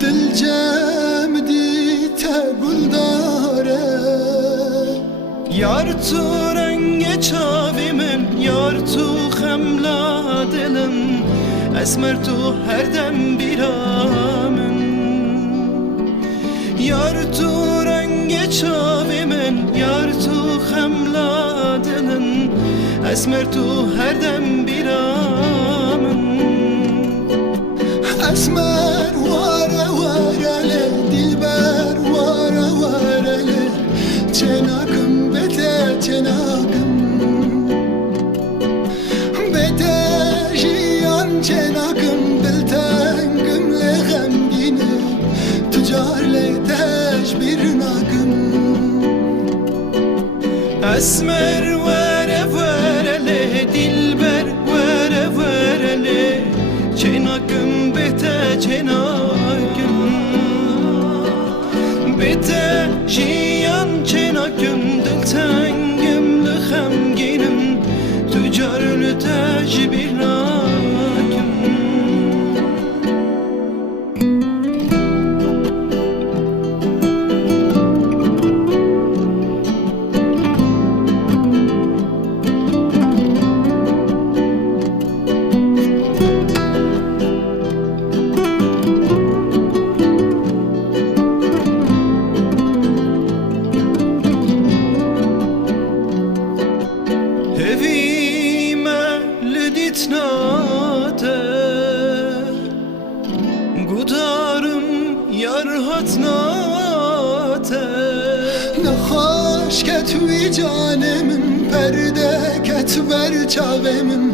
دل جمدی گل داره یار تو رنگ چاوی من، یار تو خملا دلم، اسمر تو هر دم بیرامن. یار تو رنگ چاوی من، یار تو خملا دلم، اسمر تو هر دم بیرامن. اسمر واره واره له دلبر واره واره له چناکم بده چناکم بده جیان چناکم دلتنگم لغمگینه تجار لیتش بیرناکم اسمر واره واره له دلبر واره واره له چناکم بده چناکم بده جیان چناکم دلتنگم لخمگینم تجار لتج بیرناکم. Evime lidit nate Gudarım yar hatnate نخواش که توی جانمم پرده کت بر چاومم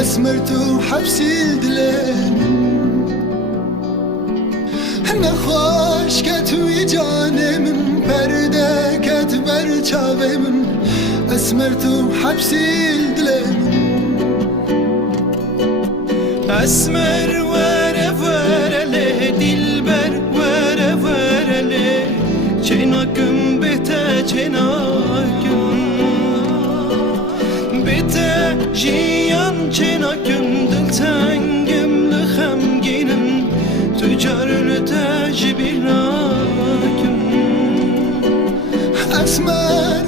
اسمر تو حبسی دلمم نخواش که توی جانمم پرده کت بر چاومم اسمر تو حبسی دلمم اسمر وره وره له دلبر وره وره له چناکم بته چناکم بته جیان چناکم دلتنگم لخمگینم تجار لتج بیرناکم اسمر